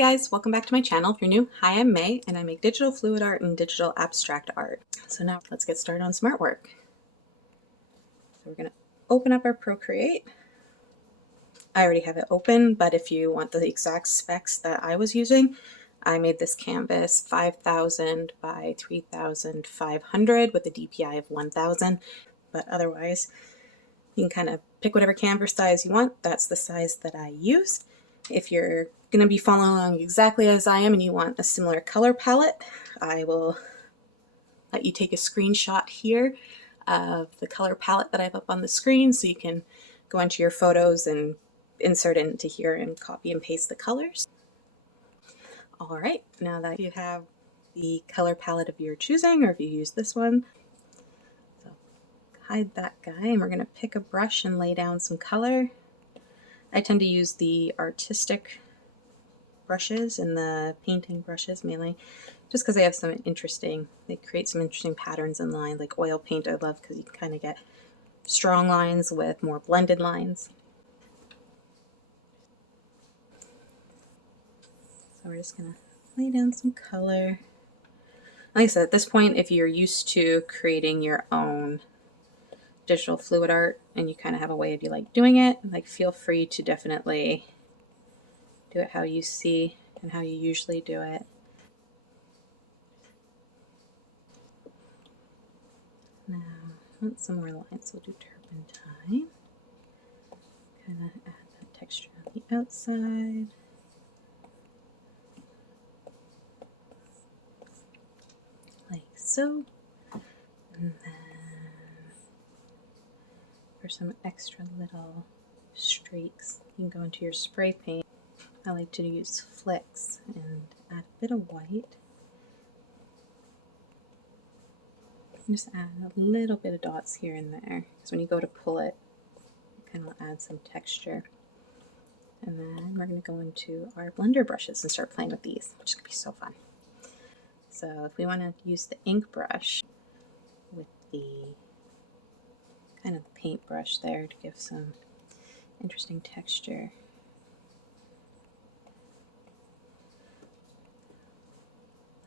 guys, welcome back to my channel. If you're new, hi, I'm May, and I make digital fluid art and digital abstract art. So now let's get started on some artwork. So we're gonna open up our Procreate. I already have it open, but if you want the exact specs that I was using, I made this canvas 5,000 by 3,500 with a DPI of 1,000, but otherwise you can kind of pick whatever canvas size you want. That's the size that I use. If you're going to be following along exactly as I am and you want a similar color palette, I will let you take a screenshot here of the color palette that I have up on the screen so you can go into your photos and insert it into here and copy and paste the colors. All right, now that you have the color palette of your choosing, or if you use this one, so hide that guy, and we're going to pick a brush and lay down some color. I tend to use the artistic brushes and the painting brushes mainly, just because they have some interesting, they create some interesting patterns in line. Like oil paint I love because you can kind of get strong lines with more blended lines. So we're just going to lay down some color. Like I said, at this point, if you're used to creating your own digital fluid art and you kind of have a way of you like doing it, like feel free to definitely do it how you see and how you usually do it. Now, I want some more lines, so we'll do turpentine. Kind of add that texture on the outside. Like so. And then for some extra little streaks, you can go into your spray paint. I like to use flicks and add a bit of white. Just add a little bit of dots here and there, because when you go to pull it, it kind of adds some texture. And then we're going to go into our blender brushes and start playing with these, which is going to be so fun. So if we want to use the ink brush with the kind of the paint brush there to give some interesting texture.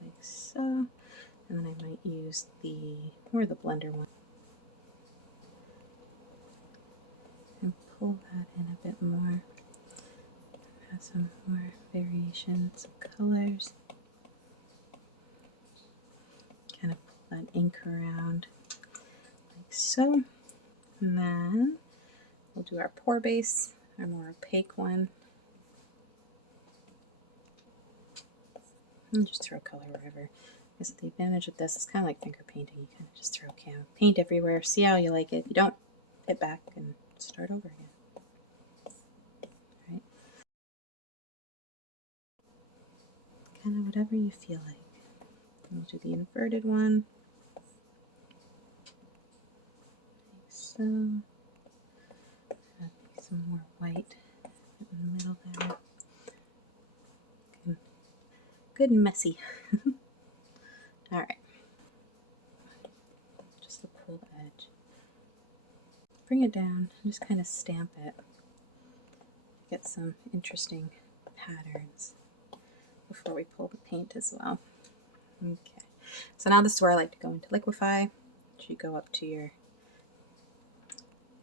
Like so. And then I might use the blender one and pull that in a bit more. Add some more variations of colors. Kind of pull that ink around like so. And then we'll do our pour base, our more opaque one. And just throw color wherever. I guess the advantage of this is kind of like finger painting. You kind of just throw paint everywhere, see how you like it. If you don't, hit back and start over again. Right? Kind of whatever you feel like. We'll do the inverted one. Like so. Add some more white in the middle there. Good and messy. Alright. Just the pulled edge. Bring it down and just kind of stamp it. Get some interesting patterns before we pull the paint as well. Okay. So now this is where I like to go into Liquify. So you go up to your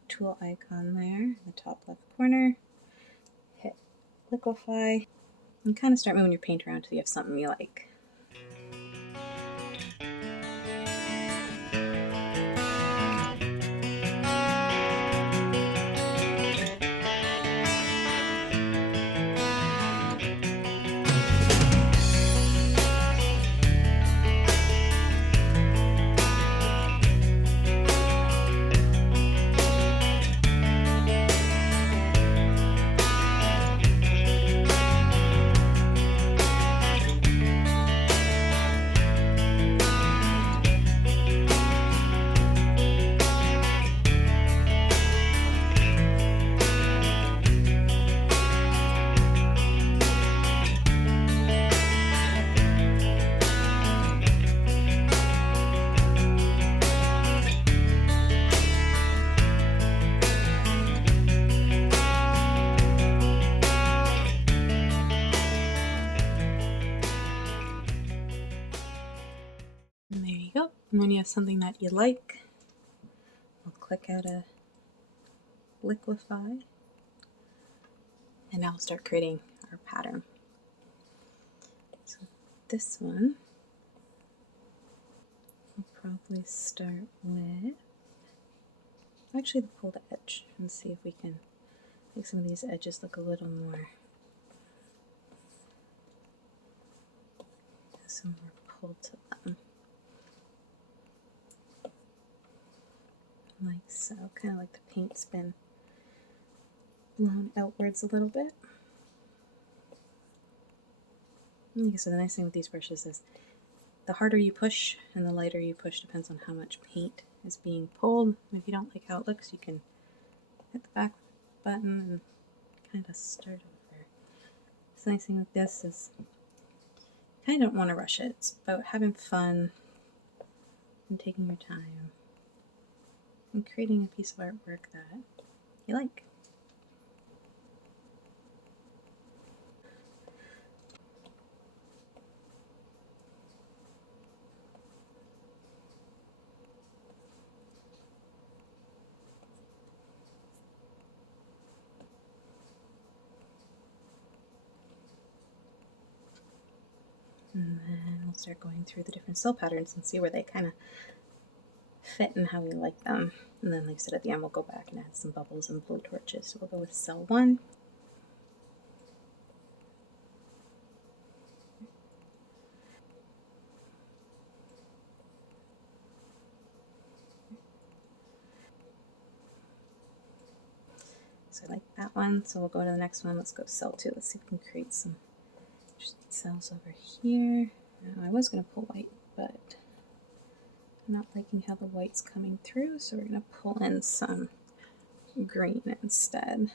tool icon there in the top left corner. Hit Liquify. And kind of start moving your paint around until you have something you like. And when you have something that you like, we'll click out a Liquify, and now we'll start creating our pattern. So this one, we'll probably start with actually the pulled edge and see if we can make some of these edges look a little more, some more pull to them. Like so, kind of like the paint's been blown outwards a little bit. Okay, so the nice thing with these brushes is the harder you push and the lighter you push depends on how much paint is being pulled. If you don't like how it looks, you can hit the back button and kind of start over. The nice thing with this is you kind of don't want to rush it. It's about having fun and taking your time and creating a piece of artwork that you like. And then we'll start going through the different cell patterns and see where they kind of fit and how we like them. And then, like I said, at the end we'll go back and add some bubbles and blow torches. So we'll go with cell 1. So I like that one, so we'll go to the next one. Let's go cell 2. Let's see if we can create some cells over here. Now, I was going to pull white, but I'm not liking how the white's coming through, so we're going to pull in some green instead.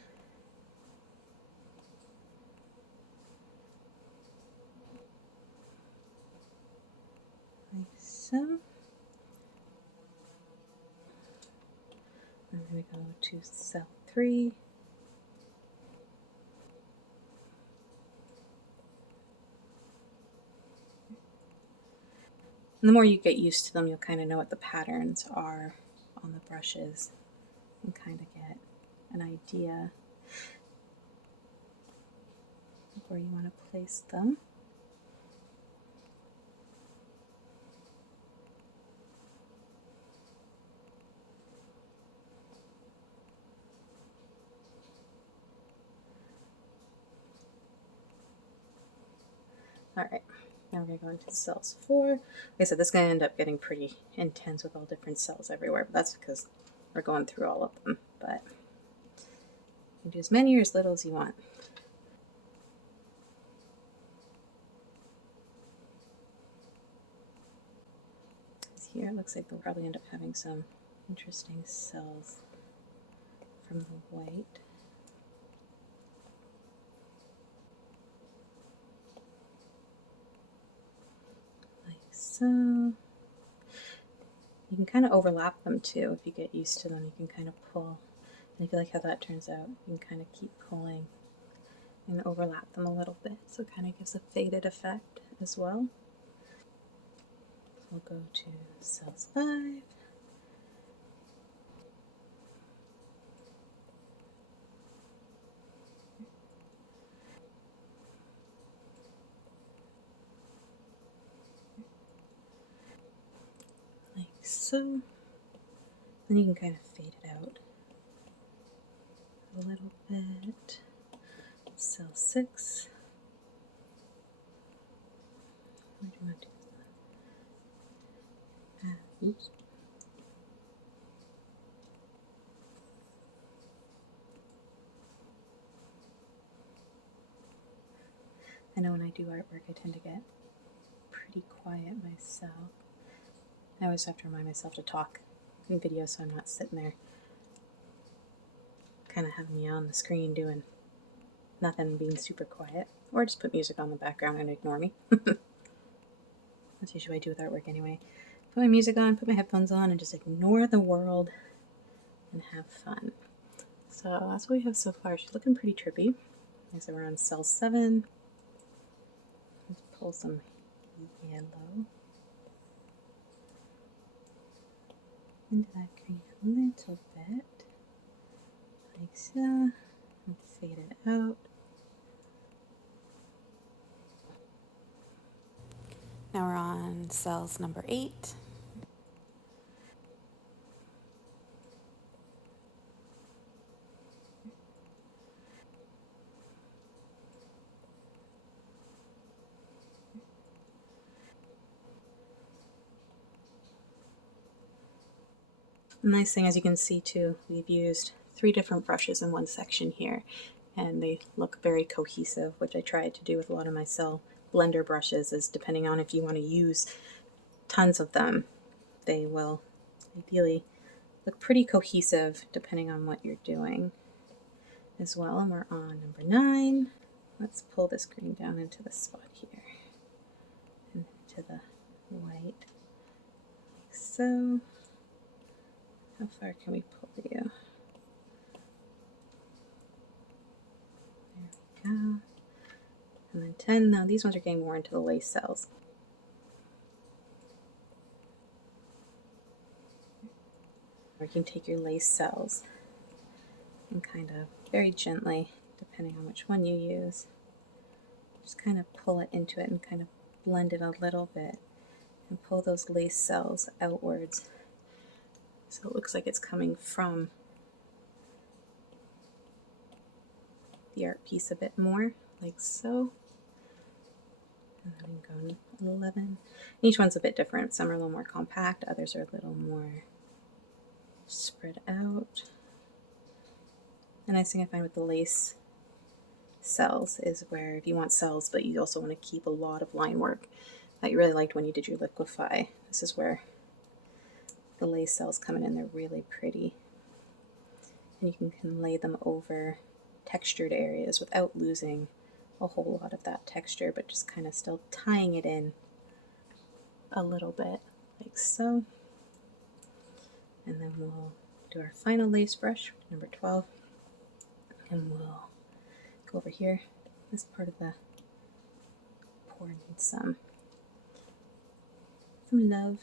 Like so. I'm going to go to cell 3. And the more you get used to them, you'll kind of know what the patterns are on the brushes and kind of get an idea of where you want to place them. Alright, now we're going to go into cells 4. Like I said, this is going to end up getting pretty intense with all different cells everywhere, but that's because we're going through all of them. But you can do as many or as little as you want. Here it looks like they'll probably end up having some interesting cells from the white. Like so. You can kind of overlap them too if you get used to them. You can kind of pull. And if you like how that turns out, you can kind of keep pulling and overlap them a little bit. So it kind of gives a faded effect as well. We'll go to cells 5. Like so. Then you can kind of fade it out a little bit. Cell 6. Where do you want to do that? Oops. I know when I do artwork, I tend to get pretty quiet myself. I always have to remind myself to talk in video so I'm not sitting there kind of having you on the screen doing nothing and being super quiet. Or just put music on the background and ignore me. That's usually what I do with artwork anyway. Put my music on, put my headphones on, and just ignore the world and have fun. So that's what we have so far. She's looking pretty trippy. Like I said, we're on cell 7. Let's pull some yellow. into that green a little bit, like so, and fade it out. Now we're on cells number 8. The nice thing, as you can see too, we've used 3 different brushes in one section here, and they look very cohesive, which I tried to do with a lot of my cell blender brushes, is depending on if you want to use tons of them, they will ideally look pretty cohesive depending on what you're doing as well. And we're on number 9. Let's pull this green down into the spot here, into the white, like so. How far can we pull you? There we go. And then 10. Now these ones are getting more into the lace cells. Or you can take your lace cells and kind of very gently, depending on which one you use, just kind of pull it into it and kind of blend it a little bit and pull those lace cells outwards. So it looks like it's coming from the art piece a bit more, like so. And then we go 11. Each one's a bit different. Some are a little more compact, others are a little more spread out. The nice thing I find with the lace cells is where if you want cells, but you also want to keep a lot of line work that you really liked when you did your Liquify, this is where the lace cells come in. They're really pretty. And you can lay them over textured areas without losing a whole lot of that texture, but just kind of still tying it in a little bit, like so. And then we'll do our final lace brush, number 12, and we'll go over here. This part of the pour needs some love.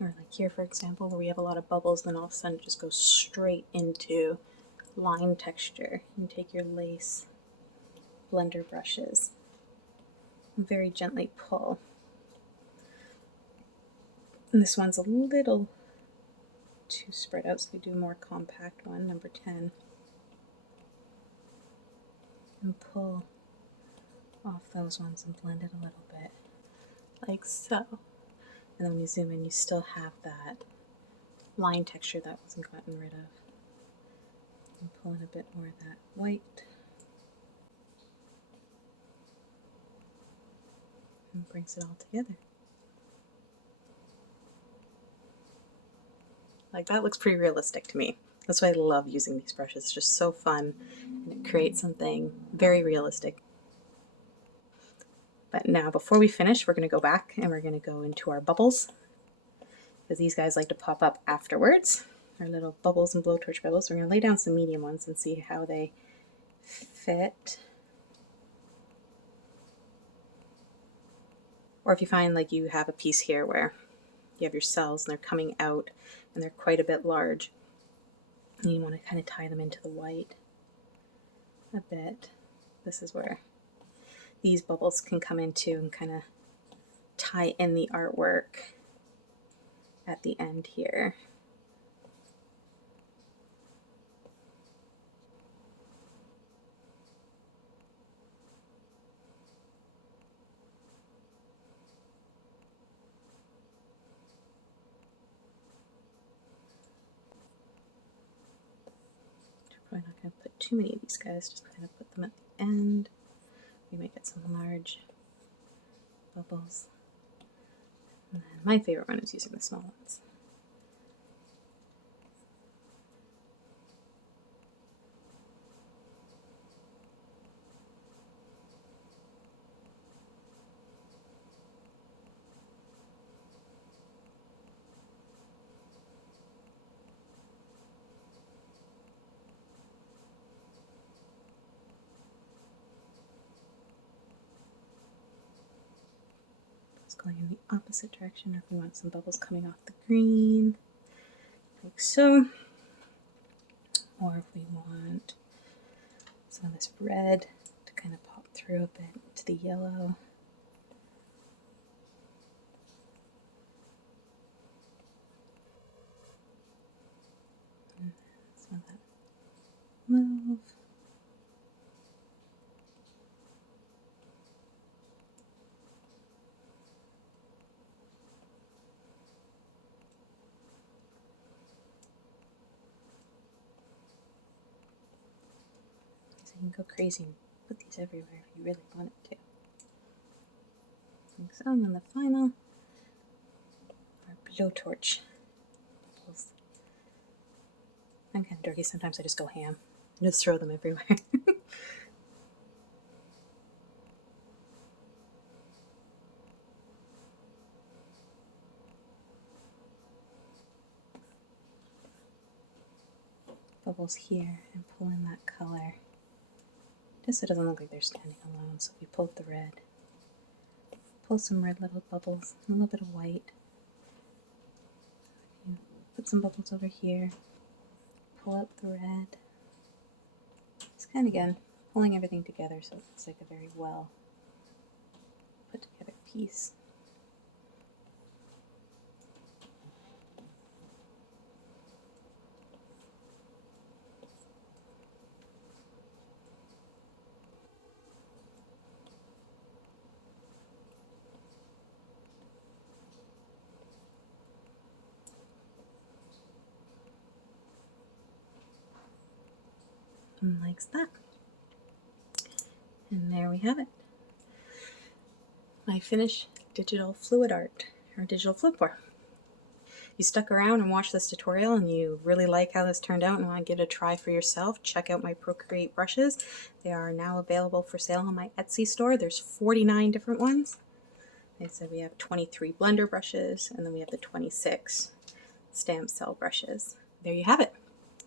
Or like here, for example, where we have a lot of bubbles, then all of a sudden it just goes straight into line texture. You take your lace blender brushes and very gently pull. And this one's a little too spread out, so we do a more compact one, number 10. And pull off those ones and blend it a little bit, like so. And then when you zoom in, you still have that line texture that wasn't gotten rid of. And pull in a bit more of that white. And brings it all together. Like, that looks pretty realistic to me. That's why I love using these brushes. It's just so fun, and it creates something very realistic. But now, before we finish, we're going to go back and we're going to go into our bubbles, because these guys like to pop up afterwards. Our little bubbles and blowtorch bubbles. We're going to lay down some medium ones and see how they fit. Or if you find like you have a piece here where you have your cells and they're coming out and they're quite a bit large, and you want to kind of tie them into the white a bit. This is where these bubbles can come into and kind of tie in the artwork at the end here. Probably not going to put too many of these guys, just kind of put them at the end. We might get some large bubbles. And then my favorite one is using the small ones. going in the opposite direction, or if we want some bubbles coming off the green, like so. Or if we want some of this red to kind of pop through a bit to the yellow. And some of that mauve. You can go crazy and put these everywhere if you really wanted to. Like so, and then the final, our blowtorch bubbles. I'm kind of dorky, sometimes I just go ham and just throw them everywhere. Bubbles here and pull in that color. Just so it doesn't look like they're standing alone. So we pulled the red, pull some red little bubbles, a little bit of white. Put some bubbles over here, pull out the red. Just kind of, again, pulling everything together so it looks like a very well put together piece. And like that. And there we have it. My finished digital fluid art, or digital fluid pour. You stuck around and watched this tutorial and you really like how this turned out and want to give it a try for yourself, check out my Procreate brushes. They are now available for sale on my Etsy store. There's 49 different ones. Like I said, we have 23 blender brushes, and then we have the 26 stamp cell brushes. There you have it,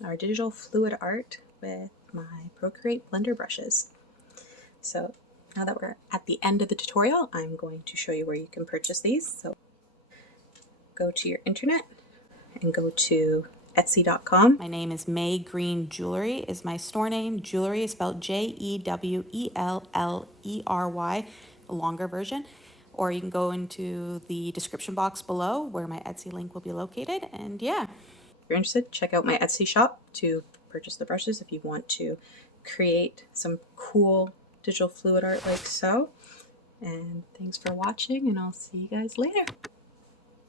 our digital fluid art with my Procreate blender brushes. So now that we're at the end of the tutorial, I'm going to show you where you can purchase these. So go to your internet and go to Etsy.com. My name is May Green Jewelry is my store name. Jewelry is spelled Jewellery, the longer version. Or you can go into the description box below where my Etsy link will be located. And yeah. If you're interested, check out my Etsy shop to purchase the brushes if you want to create some cool digital fluid art like so. And thanks for watching, and I'll see you guys later.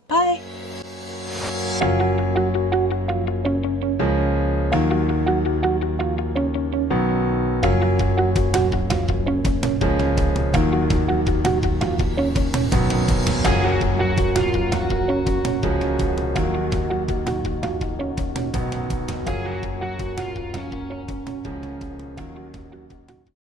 Bye!